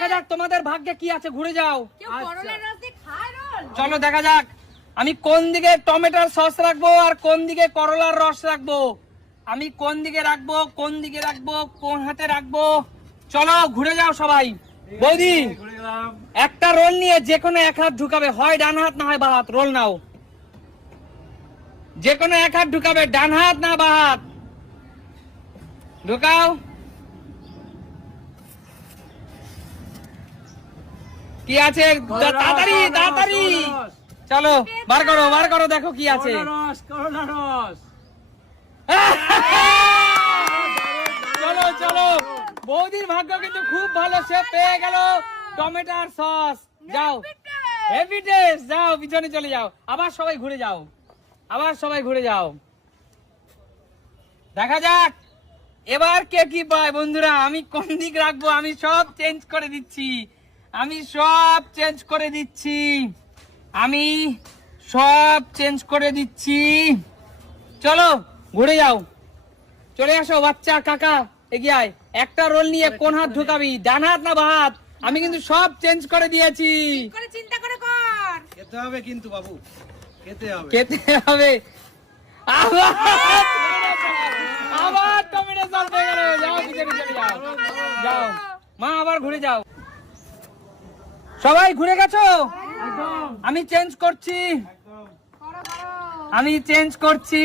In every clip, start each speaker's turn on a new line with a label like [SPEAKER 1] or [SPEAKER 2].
[SPEAKER 1] দেখা যাক তোমাদের ভাগ্যে কি আছে ঘুরে যাও।
[SPEAKER 2] রোল
[SPEAKER 1] চলো দেখা যাক আমি কোন দিকে টমেটোর সস রাখব আর কোন দিকে করলার রস রাখব? আমি কোন দিকে রাখব কোন দিকে রাখব কোন হাতে রাখব? চলো ঘুরে যাও সবাই। বৌদি একটা রোল নিয়ে যে কোনো এক হাত ঢুকাবে হয় ডান হাত না হয় বা হাত রোল নাও। যে কোনো এক হাত ঢুকাবে ডান হাত না বা হাত। ঢুকাও। কি আছে? তাড়াতাড়ি তাড়াতাড়ি। চলো বার করো বার করো দেখো কি আছে। চলো চলো। বৌদির ভাগ্য কিন্তু খুব ভালো সে পেয়ে গেল টমেটোর সস। যাও। হেভি টেস্ট যাও পিছনে চলে যাও। আবার সবাই ঘুরে যাও। আবার সবাই ঘুরে যাও। দেখা যাক এবার কে কি পায়। বন্ধুরা আমি কোন দিক রাখব? আমি সব চেঞ্জ করে দিচ্ছি। আমি সব চেঞ্জ করে দিচ্ছি। আমি সব চেঞ্জ করে দিচ্ছি। চলো ঘুরে যাও। চলে আসো বাচ্চা কাকা এগিয়ে আয়। একটা রোল নিয়ে কোন হাত ঢুকাবি ডান হাত না বা হাত? আমি কিন্তু সব চেঞ্জ করে দিয়েছি।
[SPEAKER 2] চিন্তা করে কর।
[SPEAKER 3] খেতে হবে কিন্তু বাবু। খেতে হবে।
[SPEAKER 1] খেতে হবে। আবার আবার টমেটো সস হয়ে গেল যাও পিছনে চলে যাও। যাও। মা আবার ঘুরে যাও। সবাই ঘুরে গেছো? আমি চেঞ্জ করছি। আমি চেঞ্জ করছি।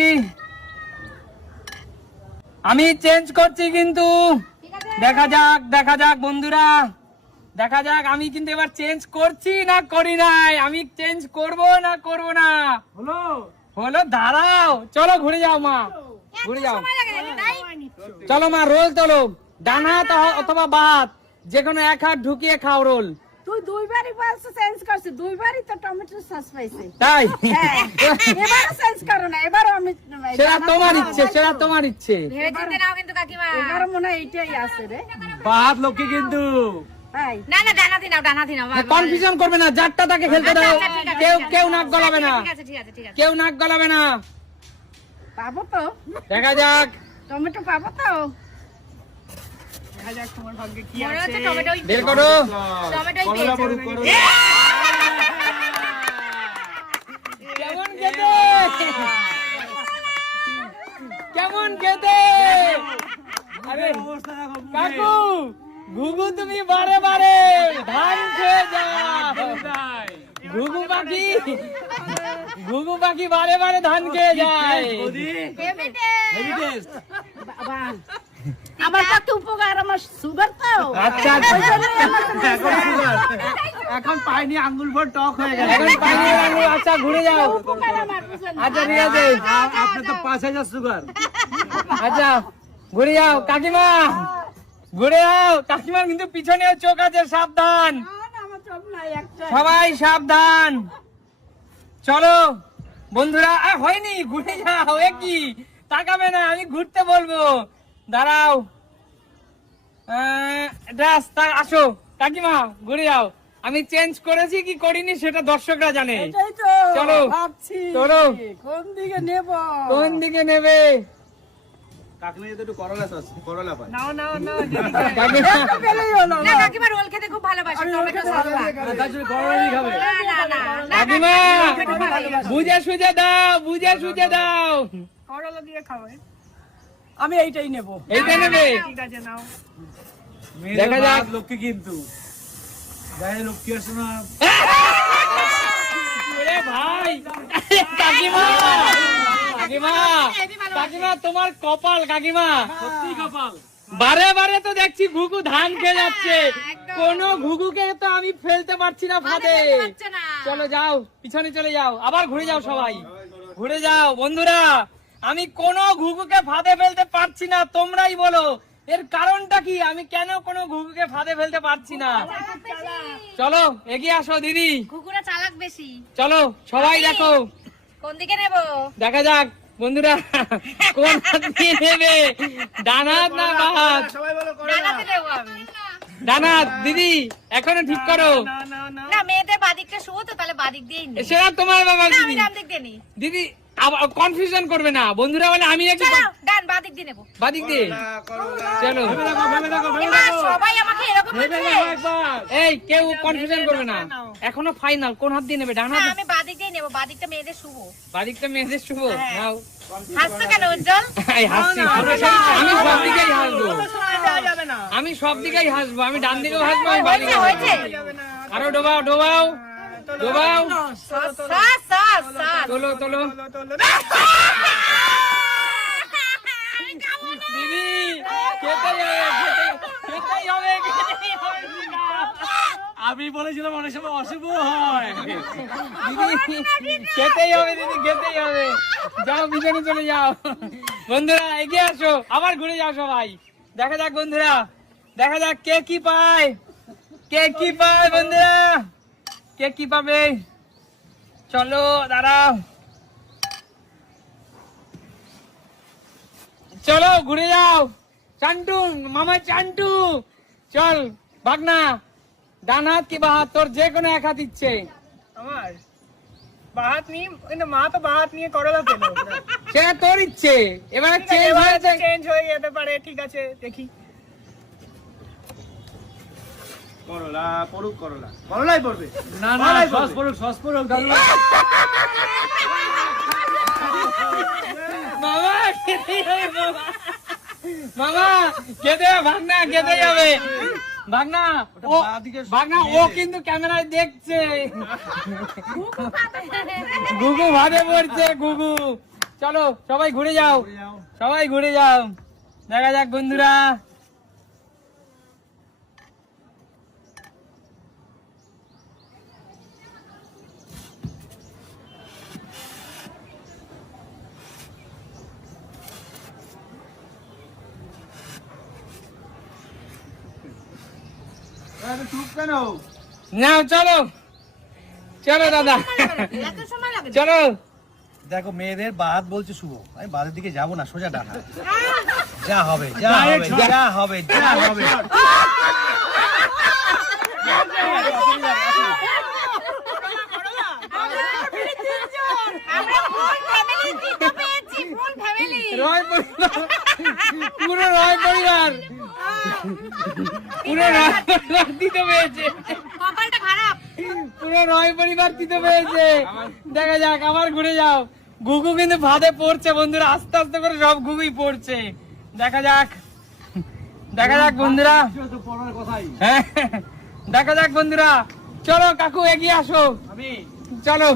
[SPEAKER 1] আমি চেঞ্জ করছি কিন্তু। দেখা যাক দেখা যাক বন্ধুরা। দেখা যাক আমি কিন্তু এবার চেঞ্জ করছি না করি নাই? আমি চেঞ্জ করব না করব না?
[SPEAKER 3] হলো।
[SPEAKER 1] হলো দাঁড়াও। চলো ঘুরে যাও মা। ঘুরে যাও। চলো মা রোল তোলো। ডান হাত অথবা বাত যে কোনো এক হাত ঢুকিয়ে খাও রোল।
[SPEAKER 4] তুই দুইবারই বলছো চেঞ্জ করছিস। দুইবারই তো টমেটো সস পাইছে।
[SPEAKER 1] তাই?
[SPEAKER 4] হ্যাঁ, এবারও চেঞ্জ করো না এবারও আমি
[SPEAKER 1] সেটা তোমার ইচ্ছে সেটা তোমার ইচ্ছে।
[SPEAKER 2] ভেবে চিন্তে নাও কিন্তু কাকিমা।
[SPEAKER 4] এবারও মনে হয় এইটাই আছে রে।
[SPEAKER 3] বাহাত লক্ষ্মী কিন্তু।
[SPEAKER 2] না না ডানাতি নাও ডানাতি নাও
[SPEAKER 1] কনফিউশন করবে না যারটা তাকে খেলতে দাও।
[SPEAKER 2] আচ্ছা, আছে,
[SPEAKER 1] কেউ কেউ নাক গলাবে না।
[SPEAKER 2] ঠিক আছে ঠিক আছে ঠিক আছে।
[SPEAKER 1] কেউ নাক গলাবে না।
[SPEAKER 4] পাবো তো।
[SPEAKER 1] দেখা যাক।
[SPEAKER 4] টমেটো পাবো তো।
[SPEAKER 2] মনে হচ্ছে টমেটোই
[SPEAKER 1] বের করো।
[SPEAKER 2] টমেটোই
[SPEAKER 3] করলা
[SPEAKER 2] পেয়েছে।
[SPEAKER 3] পড়ুক,
[SPEAKER 1] কেমন খেতে? কেমন আরে। কাকু ঘুঘু তুমি বারে বারে ধান খেয়ে যাও। ঘুঘু পাখি ঘুঘু পাখি বারে বারে ধান খেয়ে যায়।
[SPEAKER 4] আমার কত উপকার আমার সুগার তো
[SPEAKER 1] আচ্ছা
[SPEAKER 3] এখন sugar। এখন পাইনি আঙ্গুল ভর টক হয়ে গেছে
[SPEAKER 1] এখন পানি রাখো, আচ্ছা ঘুরে যাও? আচ্ছা ঠিক আছে
[SPEAKER 3] আ- আপনার তো পাঁচ হাজার সুগার
[SPEAKER 1] আচ্ছা ঘুরে যাও কাকিমা ঘুরে যাও কাকিমার কিন্তু পিছনেও চোখ আছে সাবধান সবাই সাবধান চলো বন্ধুরা হয়নি ঘুরে যাও এ কি তাকাবে না আমি ঘুরতে বলব দাঁড়াও। আহ, আসো। কাকিমা ঘুরে যাও। আমি চেঞ্জ করেছি কি করিনি সেটা দর্শকরা জানে। চলো। চলো।
[SPEAKER 4] কোন দিকে নেব?
[SPEAKER 1] কোন দিকে নেবে। বুঝে সুঝে দাও বুঝে সুঝে দাও।
[SPEAKER 4] করলা দিয়ে খাবে আমি এইটাই নেব।
[SPEAKER 1] এইটা নেবে?
[SPEAKER 3] মেয়েদের
[SPEAKER 1] দেখা যাক।
[SPEAKER 3] লক্ষ্মী কিন্তু। গায়ে লক্ষ্মী আসে না।
[SPEAKER 1] ভাই। কাকিমা! কাকিমা! কাকিমা তোমার কপাল কাকিমা।
[SPEAKER 3] সত্যি কপাল।
[SPEAKER 1] বারে বারে তো দেখছি ঘুঘু ধান খেয়ে যাচ্ছে। কোন ঘুঘুকে তো আমি ফেলতে পারছি না ফাঁদে। চলো যাও পিছনে চলে যাও। আবার ঘুরে যাও সবাই। ঘুরে যাও বন্ধুরা। আমি কোন ঘুঘুকে ফাঁদে ফেলতে পারছি না তোমরাই বলো। এর কারণটা কি? আমি কেন কোনো ঘুঘুকে ফাঁদে ফেলতে পারছি না? চলো এগিয়ে আসো দিদি।
[SPEAKER 2] কুকুরা চালাক বেশি।
[SPEAKER 1] চলো সবাই দেখো।
[SPEAKER 2] কোন দিকে নেব?
[SPEAKER 1] দেখা যাক বন্ধুরা কোন হাত দিয়ে নেবে? ডানাত না বাহাত
[SPEAKER 3] সবাই বলো
[SPEAKER 2] ডানাতে নেব আমি।
[SPEAKER 1] দিদি এখনও ঠিক করো।
[SPEAKER 2] না মেয়েদের বাদিকটা শুভ তো তাহলে বাদিক দিয়েই নি।
[SPEAKER 1] সেটা তোমার বাবা
[SPEAKER 2] না আমি
[SPEAKER 1] দিদি।
[SPEAKER 2] ডান দিক দিয়ে নি।
[SPEAKER 1] দিদি কনফিউশন করবে না। বন্ধুরা বলে আমি নাকি
[SPEAKER 2] ডান বাদিক দিয়ে নেব।
[SPEAKER 1] বাদিক দিয়ে। চলো।
[SPEAKER 2] সবাই আমাকে
[SPEAKER 1] এই কেউ কনফিউশন করবে না। এখনও ফাইনাল কোন হাত দিয়ে নেবে? ডান
[SPEAKER 2] হ্যাঁ
[SPEAKER 1] হাত
[SPEAKER 2] আমি বাদিক দিয়ে নেব বাদিকটা মেয়েদের শুভ।
[SPEAKER 1] বাদিকটা মেয়েদের শুভ?
[SPEAKER 2] হ্যাঁ।
[SPEAKER 1] নাও।
[SPEAKER 2] হাসছো কেন উজ্জ্বল?
[SPEAKER 1] এই হাসছি। আমি সব দিকেই হাসবো। আমি সব দিকেই হাসবো। আমি ডান দিকেও হাসবো আমি বাম দিকেও
[SPEAKER 2] হয়েছে।
[SPEAKER 1] আরও ডোবাও ডোবাও। ডোবাও।
[SPEAKER 2] সাস সাস সাস
[SPEAKER 1] তোলো তোলো।
[SPEAKER 3] আমি বলেছিলাম অনেক সময় অশুভ হয়।
[SPEAKER 1] দিদি খেতেই হবে দিদি খেতেই হবে যাও, পিছনে চলে যাও। বন্ধুরা, এগিয়ে আসো, আবার ঘুরে যাও সবাই। দেখা যাক, বন্ধুরা। দেখা যাক, কে কি পায়? কে কি পায়, বন্ধুরা? কে কি পাবে? চলো, দাঁড়াও। চলো ঘুরে যাও। চান্টু মামা চান্টু। চল ভাগনা ডান হাত কি বাহাত? তোর যে কোনো এক হাত ইচ্ছে।
[SPEAKER 3] আমার? বাহাত নিয়ে কিন্তু মা তো বাহাত নিয়ে করলা পেল
[SPEAKER 1] সে তোর ইচ্ছে। এবারে চেঞ্জ হয়েছে
[SPEAKER 3] চেঞ্জ হয়ে যেতে পারে ঠিক আছে দেখি। করলা পড়ুক করলা। করলাই পড়বে।
[SPEAKER 1] না
[SPEAKER 3] না, সস
[SPEAKER 1] পড়ুক সস পড়ুক খেতেই হবে মামা কেঁদে ভাগনা কেঁদে যাবে। ভাগনা, ও ভাগনা, ও কিন্তু ক্যামেরায় দেখছে। গুগু ভাবে পড়ছে গুগু চলো, সবাই ঘুরে যাও। সবাই ঘুরে যাও। দেখা যাক, বন্ধুরা। নাও চলো। চলো দাদা।
[SPEAKER 2] এত সময় লাগে
[SPEAKER 1] চলো।
[SPEAKER 5] দেখো মেয়েদের বাদ বলছে শুভ। আমি বাদের দিকে যাব না সোজা ডানা। যা হবে যা হবে যা হবে যা হবে।
[SPEAKER 1] পুরো রয় পুরো রয় পরিবার দিতে পেয়েছে
[SPEAKER 2] কপালটা খারাপ।
[SPEAKER 1] পুরো রয় পরিবার দিতে পেয়েছে দেখা যাক আবার ঘুরে যাও। গুগু কিন্তু ভাদে পড়ছে বন্ধুরা আস্তে আস্তে করে সব গুগুই পড়ছে। দেখা যাক। দেখা যাক বন্ধুরা।
[SPEAKER 3] পড়ার কথাই
[SPEAKER 1] হ্যাঁ দেখা যাক বন্ধুরা। চলো কাকু এগিয়ে আসো। চলো।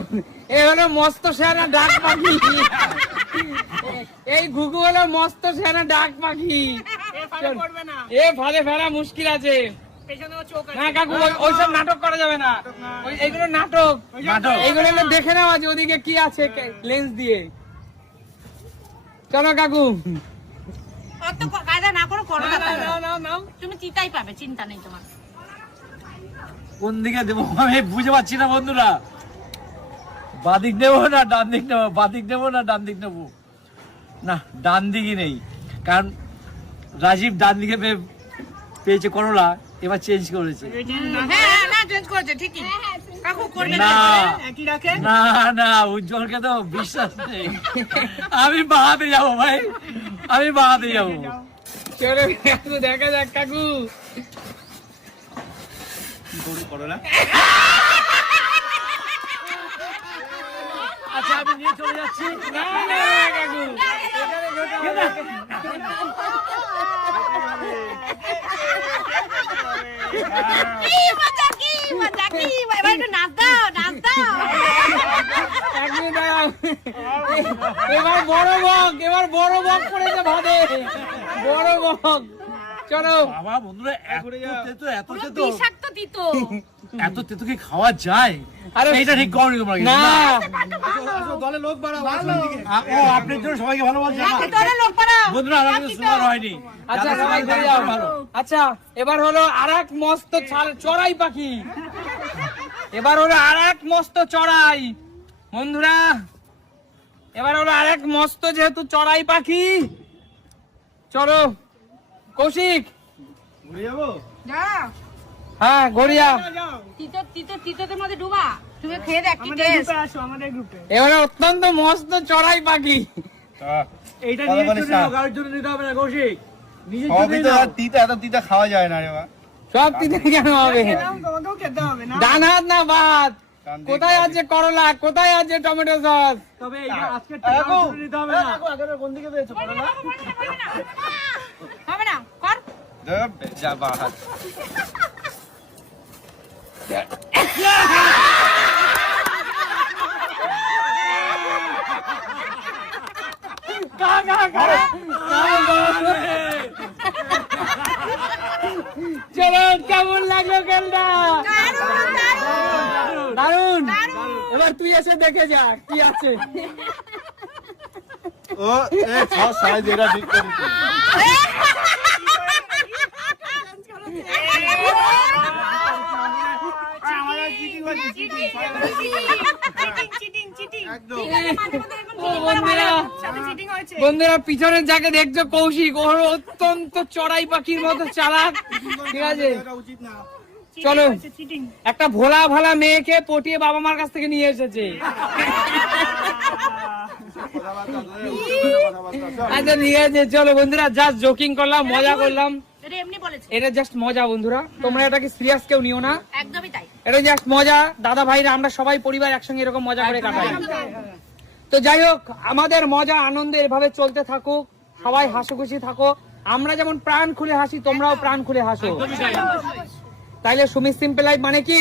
[SPEAKER 1] এ হলো মস্ত সেনা ডাক পাখি। এই ঘুঘু হলো মস্ত সেনা ডাক পাখি।
[SPEAKER 3] এখানে পড়বে না।
[SPEAKER 1] এ ফালে ফেলা মুশকিল আছে।
[SPEAKER 3] পেছনেও চোখ আছে।
[SPEAKER 1] না কাকু ওইসব নাটক করা যাবে না। এইগুলো নাটক।
[SPEAKER 5] নাটক।
[SPEAKER 1] এইগুলো দেখে নেওয়া যে ওদিকে কি আছে লেন্স দিয়ে। চলো কাকু।
[SPEAKER 2] না করো করো তুমি চিতাই পাবে চিন্তা নেই তোমার।
[SPEAKER 5] কোন দিকে দেবো? আমি বুঝে পাচ্ছি না বন্ধুরা। বাদিক নেব না ডান দিক নেব? বাদিক নেব না ডান দিক নেব? না ডান দিকই নেই। কারণ রাজীব ডান দিকে পে- পেয়েছে করলা এবার চেঞ্জ করেছে।
[SPEAKER 2] হ্যাঁ হ্যাঁ না চেঞ্জ করেছে ঠিকই। কাকু করবে না
[SPEAKER 5] না
[SPEAKER 3] একই রাখে?
[SPEAKER 5] না না উজ্জ্বলকে তো বিশ্বাস নেই। আমি বাহাতে যাব ভাই আমি বাহাতে যাব।
[SPEAKER 1] দেখা যাক কাকু।
[SPEAKER 3] করলা
[SPEAKER 5] আচ্ছা আমি নিয়ে চলে যাচ্ছি।
[SPEAKER 1] না না কাকু।
[SPEAKER 2] কি মজা কি মজা কি এবার একটু নাচ দাও নাচ দাও।
[SPEAKER 1] এক মিনিট দাঁড়াও। এবার বড় বক এবার বড় বক পড়েছে ভাদে বড় বক। চলো।
[SPEAKER 5] বাবা বন্ধুরা এত এত
[SPEAKER 2] বিষাক্ত দিত
[SPEAKER 5] এত তেতো কি খাওয়া যায়?
[SPEAKER 1] আরে
[SPEAKER 5] এইটা ঠিক
[SPEAKER 1] না।
[SPEAKER 3] দলে লোক বাড়াও
[SPEAKER 5] ও আপনার জন্য সবাইকে ভালো বলছে না।
[SPEAKER 2] তোরে লোক পাড়াও
[SPEAKER 5] বন্ধুরা আমার কিন্তু সুন্দর হয়নি।
[SPEAKER 1] আচ্ছা সবাই ঘুরে যাও
[SPEAKER 5] ভালো।
[SPEAKER 1] আচ্ছা এবার হলো আর এক মস্ত ছাল চড়াই পাখি। এবার হলো আর এক মস্ত চড়াই। বন্ধুরা এবার হলো আর এক মস্ত যেহেতু চড়াই পাখি। চলো কৌশিক।
[SPEAKER 3] ঘুরে যাব?
[SPEAKER 2] যা
[SPEAKER 1] হ্যাঁ গড়িয়া।
[SPEAKER 2] তিতো তিতো তিতোদের মধ্যে ডুবা। তুমি খেয়ে দেখ কি
[SPEAKER 3] আমাদের গ্রুপে আসো
[SPEAKER 1] এবারে অত্যন্ত মস্ত চড়াই পাখি।
[SPEAKER 3] এইটা জন্য নিতে হবে না কৌশিক।
[SPEAKER 6] খাওয়া যায় না রে
[SPEAKER 1] সব তিতে কেন হবে?
[SPEAKER 3] খেতে
[SPEAKER 1] ডান হাত না। ভাত? কোথায় আছে করলা? কোথায় আছে টমেটো সস?
[SPEAKER 3] তবে আজকে টাকা নিতে হবে না। কোন দিকে পেয়েছ
[SPEAKER 2] হবে না কর
[SPEAKER 6] দেব, যা
[SPEAKER 1] চলো কেমন লাগল খেলটা দারুণ এবার তুই এসে দেখে যা কি আছে।
[SPEAKER 6] ও এ ছ সাইজ এটা ঠিক করে দিতে।
[SPEAKER 1] ও বন্ধুরা পিছনের যাকে দেখছ কৌশিক ওর অত্যন্ত চড়াই পাখির মতো চালাক। ঠিক আছে? চলো একটা ভোলা ভালা মেয়েকে পটিয়ে বাবা মার কাছ থেকে নিয়ে এসেছে। আচ্ছা ঠিক আছে চলো বন্ধুরা জাস্ট জোকিং করলাম মজা করলাম।
[SPEAKER 2] এটা
[SPEAKER 1] এটা জাস্ট মজা বন্ধুরা। তোমরা এটাকে সিরিয়াস কেউ নিও না।
[SPEAKER 2] একদমই তাই।
[SPEAKER 1] এটা জাস্ট মজা। দাদা ভাইরা আমরা সবাই পরিবার একসঙ্গে এরকম মজা করে কাটাই। তো যাই হোক আমাদের মজা আনন্দ এভাবে চলতে থাকুক সবাই হাসুখুশি থাকো আমরা যেমন প্রাণ খুলে হাসি তোমরাও প্রাণ খুলে হাসো। তাইলে সুমি সিম্পল লাইফ মানে কি?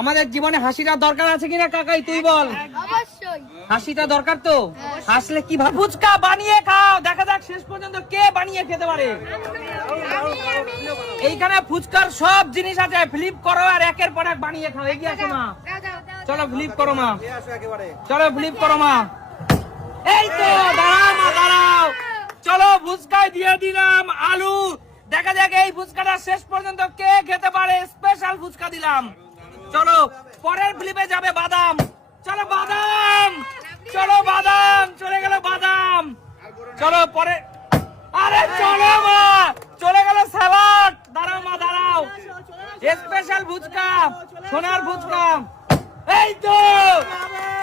[SPEAKER 1] আমাদের জীবনে হাসিটা দরকার আছে কিনা কাকাই তুই বল। হাসিটা দরকার তো? হাসলে কি ভাবে? ফুচকা বানিয়ে খাও। দেখা যাক শেষ পর্যন্ত কে বানিয়ে খেতে পারে। এইখানে ফুচকার সব জিনিস আছে। ফ্লিপ করো আর একের পর এক বানিয়ে খাও। এগিয়ে আসো মা। চলো ফ্লিপ করো মা। চলো ফ্লিপ করো মা। এই তো দাঁড়াও মা দাঁড়াও। চলো ফুচকায় দিয়ে দিলাম আলু। দেখা যাক এই ফুচকাটা শেষ পর্যন্ত কে খেতে পারে। স্পেশাল ফুচকা দিলাম। চলো, পরের ফ্লিপে যাবে বাদাম। চলো বাদাম! চলো বাদাম! চলে গেল বাদাম! চলো পরে আরে চলো মা! চলে গেল স্যালাড! দাঁড়াও মা, দাঁড়াও। স্পেশাল ফুচকা, সোনার ফুচকা। এই তো!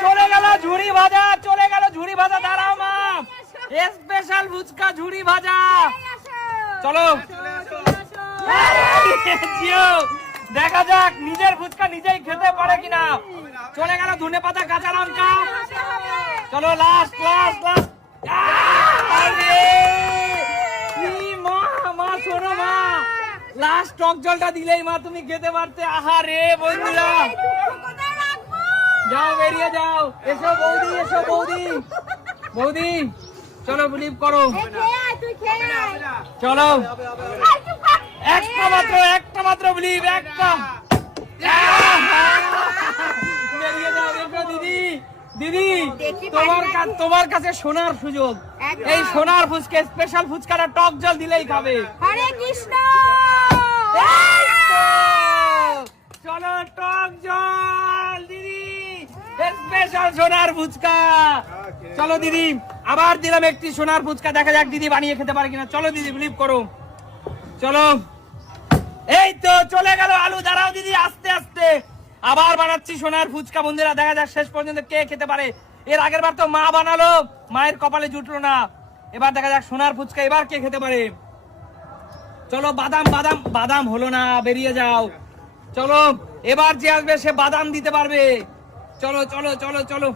[SPEAKER 1] চলে গেল ঝুড়ি ভাজা, চলে গেল ঝুড়ি ভাজা। দাঁড়াও মা। স্পেশাল ফুচকা, ঝুড়ি ভাজা। চলো। দেখা যাক নিজের ফুচকা নিজেই খেতে পারে কিনা। চলে গেল ধনে পাতা, কাঁচা লঙ্কা। চলো লাস্ট লাস্ট লাস্ট লাস্ট টক জলটা দিলেই মা, তুমি খেতে পারতে। আহা রে যাও, বেরিয়ে যাও। এসো বৌদি এসো বৌদি। বৌদি, চলো বিলিভ করো। চলো। একটা মাত্র একটা। মাত্র বিলিভ একটা দিদি। দিদি তোমার তোমার কাছে সোনার সুযোগ। এই সোনার ফুচকা স্পেশাল ফুচকাটা টক জল দিলেই খাবে।
[SPEAKER 2] হরে কৃষ্ণ!
[SPEAKER 1] চলো টক জল দিদি। স্পেশাল সোনার ফুচকা। চলো দিদি। আবার দিলাম একটি সোনার ফুচকা, দেখা যাক দিদি বানিয়ে খেতে পারে কিনা। চলো দিদি বিলিভ করো। চলো। এই তো চলে গেল আলু, দাঁড়াও দিদি, আস্তে আস্তে। আবার বানাচ্ছি সোনার ফুচকা, বন্ধুরা, দেখা যাক শেষ পর্যন্ত কে খেতে পারে। এর আগের বার তো মা বানালো, মায়ের কপালে জুটলো না। এবার দেখা যাক সোনার ফুচকা এবার কে খেতে পারে। চলো, বাদাম বাদাম বাদাম হলো না, বেরিয়ে যাও। চলো, এবার যে আসবে সে বাদাম দিতে পারবে। চলো চলো চলো চলো।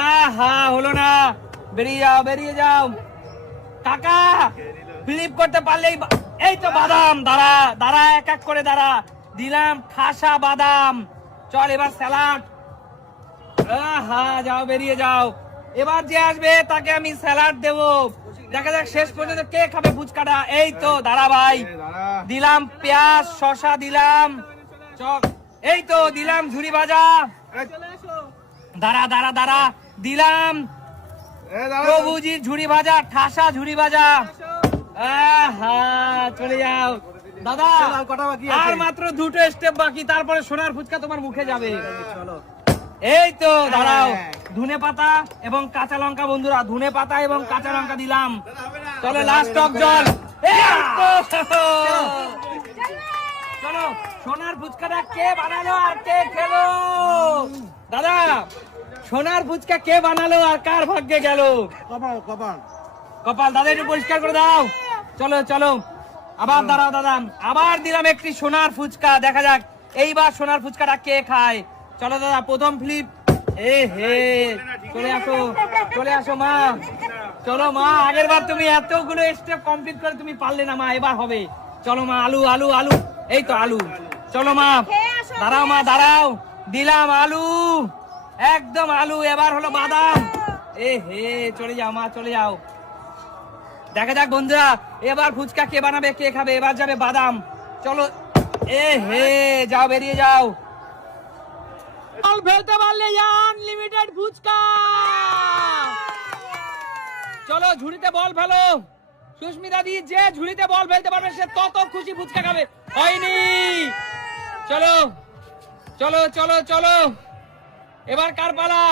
[SPEAKER 1] আহা, হলো না। বেরিয়ে যাও বেরিয়ে যাও। কাকা ফ্লিপ করতে পারলেই এই তো বাদাম, দাঁড়া দাঁড়া, এক এক করে দাঁড়া। দিলাম খাসা বাদাম। চল এবার স্যালাড। আহা, যাও, বেরিয়ে যাও। এবার যে আসবে, তাকে আমি স্যালাড দেব। দেখা যাক শেষ পর্যন্ত কে খাবে ফুচকাটা। এই তো, দাঁড়া ভাই। দিলাম পেঁয়াজ শশা দিলাম। এই তো, দিলাম ঝুরি ভাজা। দাঁড়া দাঁড়া দাঁড়া। দিলাম প্রভুজির ঝুড়ি ভাজা ঠাসা ঝুড়ি ভাজা। আহা চলে যাও। দাদা
[SPEAKER 3] আর
[SPEAKER 1] মাত্র দুটো স্টেপ বাকি তারপরে সোনার ফুচকা তোমার মুখে যাবে।
[SPEAKER 3] চলো
[SPEAKER 1] এই তো দাঁড়াও।
[SPEAKER 3] হ্যাঁ।
[SPEAKER 1] ধনে পাতা এবং কাঁচা লঙ্কা বন্ধুরা ধনে পাতা এবং কাঁচা লঙ্কা দিলাম। চলো লাস্ট টক জল। চলো সোনার ফুচকাটা কে বানালো আর কে খেলো? দাদা সোনার ফুচকা কে বানালো আর কার ভাগ্যে গেল?
[SPEAKER 3] কপাল কপাল।
[SPEAKER 1] কপাল দাদা একটু পরিষ্কার করে দাও। চলো চলো। আবার দাঁড়াও দাদা। আবার দিলাম একটি সোনার ফুচকা। দেখা যাক এইবার সোনার ফুচকাটা কে খায়? চলো দাদা প্রথম ফ্লিপ। এ হে চলে আসো চলে আসো মা। চলো মা আগের বার তুমি এতগুলো স্টেপ কমপ্লিট করে তুমি পারলে না মা এবার হবে। চলো মা আলু আলু আলু। এই তো আলু। চলো মা দাঁড়াও মা দাঁড়াও। দিলাম আলু। একদম আলু, এবার হলো বাদাম। এ হে, চলে যাও মা, চলে যাও। দেখা যাক বন্ধুরা, এবার ফুচকা কে বানাবে, কে খাবে? এবার যাবে বাদাম। চলো, এ হে, যাও, বেরিয়ে যাও। ফেলতে পারলে আনলিমিটেড ফুচকা। চলো, ঝুড়িতে বল ফেলো। সুস্মিতা দি, যে ঝুড়িতে বল ফেলতে পারবে, সে তত খুশি ফুচকা খাবে। হয়নি। চলো চলো চলো চলো। এবার কার পালা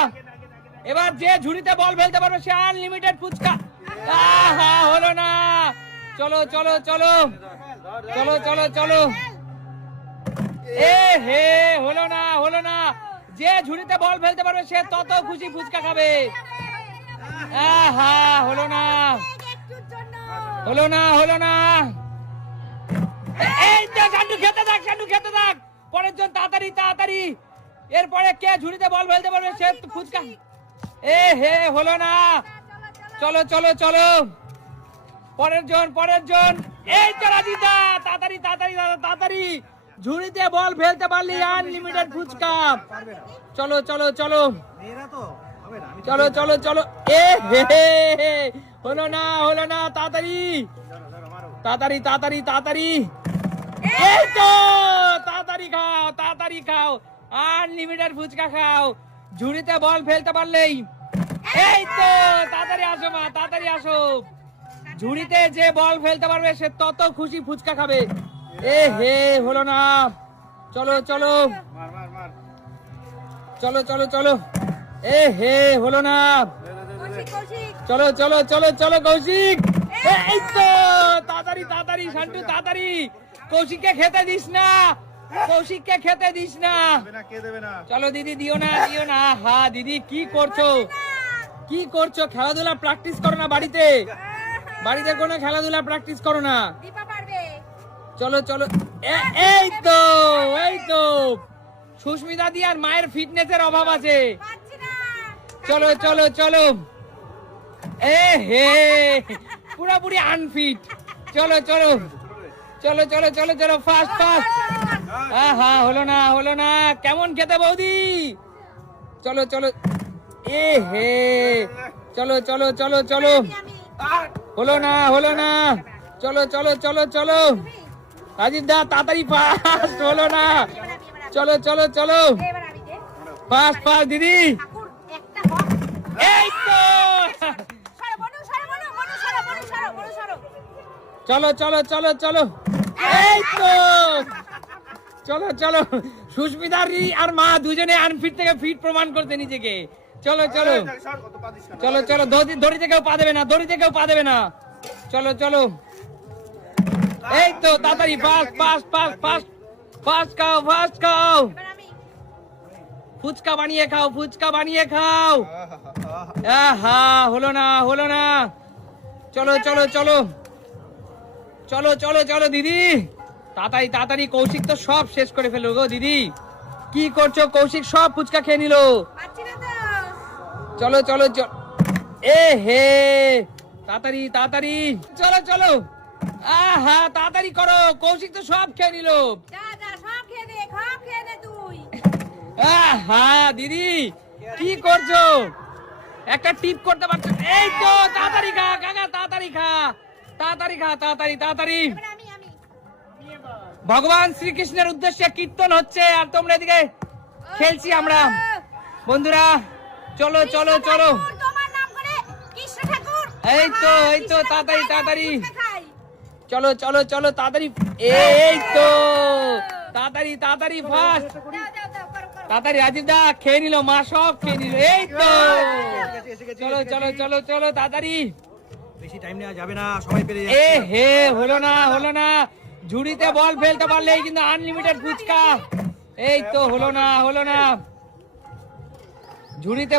[SPEAKER 1] এবার যে ঝুড়িতে বল ফেলতে পারবে, সে আনলিমিটেড ফুচকা। আহা, হলো না। চলো চলো চলো। চলো চলো চলো। এ হে, হলো না হলো না। যে ঝুড়িতে বল ফেলতে পারবে, সে তত খুশি ফুচকা খাবে। আহা, হলো না। হলো না হলো না। এই তো, সান্ডু, খেতে থাক, সান্ডু, খেতে থাক। পরের জন তাড়াতাড়ি তাড়াতাড়ি। এরপরে কে ঝুড়িতে বল ফেলতে পারবে সে ফুচকা এ হে হলো না। চলো চলো চলো। পরের জন পরের জন। এই তো রাজিদা তাড়াতাড়ি তাড়াতাড়ি দাদা তাড়াতাড়ি। ঝুড়িতে বল ফেলতে পারলি আনলিমিটেড ফুচকা। চলো চলো চলো।
[SPEAKER 3] মেয়েরা তো হবে না আমি
[SPEAKER 1] চলো চলো চলো। এ হে হে হে। হলো না হলো না তাড়াতাড়ি। তাড়াতাড়ি তাড়াতাড়ি তাড়াতাড়ি। এই তো তাড়াতাড়ি খাও তাড়াতাড়ি খাও আনলিমিটেড ফুচকা খাও। ঝুড়িতে বল ফেলতে পারলেই এই তো, তাড়াতাড়ি আসো মা, তাড়াতাড়ি আসো। ঝুড়িতে যে বল ফেলতে পারবে, সে তত খুশি ফুচকা খাবে। এ হে, হলো না। চলো চলো। চলো চলো চলো। এ হে, হলো না। চলো চলো চলো চলো, কৌশিক। এই তো, তাড়াতাড়ি তাড়াতাড়ি, শান্টু, তাড়াতাড়ি। কৌশিককে খেতে দিস না। কৌশিককে খেতে দিস না।
[SPEAKER 6] দেবে না কে দেবে না?
[SPEAKER 1] চলো দিদি দিও না দিও না। হা দিদি কি করছ? কি করছ? খেলাধুলা প্র্যাকটিস করো না বাড়িতে। বাড়িতে কোনো খেলাধুলা প্র্যাকটিস করো না। চলো চলো। এই তো এই তো। সুস্মিতা দি আর মায়ের ফিটনেসের অভাব আছে। চলো চলো চলো। এ হে পুরোপুরি আনফিট চলো চলো। চলো চলো চলো চলো ফাস্ট ফাস্ট। আহা, হলো না হলো না। কেমন খেতে বৌদি? চলো চলো। এ হে, চলো চলো চলো চলো। হলো না হলো না। চলো চলো চলো চলো। রাজীব দা, তাড়াতাড়ি ফাস্ট হলো না। চলো চলো চলো। ফাস্ট ফাস্ট দিদি। এই তো। চলো চলো চলো চলো। এই তো। চলো চলো। সুস্মিতা রি আর মা দুজনে আনফিট থেকে ফিট প্রমাণ করতে নিজেকে। চলো চলো? চলো চলো দড়ি- কেউ পা দেবে না দড়িতে কেউ পা দেবে না। চলো চলো। এই তো তাড়াতাড়ি fast fast fast fast fast খাও ফাস্ট খাও। ফুচকা বানিয়ে খাও ফুচকা বানিয়ে খাও।
[SPEAKER 6] আহা, আহা।
[SPEAKER 1] আহা হলো না হলো না। চলো চলো চলো। চলো চলো চলো দিদি। তাড়াতাড়ি তাড়াতাড়ি কৌশিক তো সব শেষ করে ফেলল গো দিদি। কি করছ? কৌশিক সব ফুচকা খেয়ে নিল। চলো চলো চলো এ হে তাড়াতাড়ি তাড়াতাড়ি। চলো চলো। আহা তাড়াতাড়ি করো কৌশিক তো সব খেয়ে নিল। আহা দিদি কি করছ? একটা টিপ করতে পারছ এই তো তাড়াতাড়ি খা কাকা তাড়াতাড়ি খা। তাড়াতাড়ি খা তাড়াতাড়ি তাড়াতাড়ি। ভগবান শ্রীকৃষ্ণের উদ্দেশ্যে কীর্তন হচ্ছে আর তোমরা এদিকে খেলছি আমরা। বন্ধুরা চলো চলো চলো
[SPEAKER 2] ঠাকুর, তোমার নাম করে কৃষ্ণ ঠাকুর।
[SPEAKER 1] এই তো, এই তো, তাড়াতাড়ি, তাড়াতাড়ি। চলো চলো চলো তাড়াতাড়ি এই তো। তাড়াতাড়ি তাড়াতাড়ি ফাস্ট।
[SPEAKER 2] দাও দাও দাও করো করো।
[SPEAKER 1] তাড়াতাড়ি রাজীব দা খেয়ে নিল মা সব খেয়ে নিল। এই তো। চলো চলো চলো চলো তাড়াতাড়ি।
[SPEAKER 3] বেশি টাইম নেওয়া যাবে না সবাই পেরে
[SPEAKER 1] এ হে হলো না হলো না। ঝুড়িতে বল ফেলতে পারলেই কিন্তু আনলিমিটেড ফুচকা। এই তো হলো না হলো না। ঝুড়িতে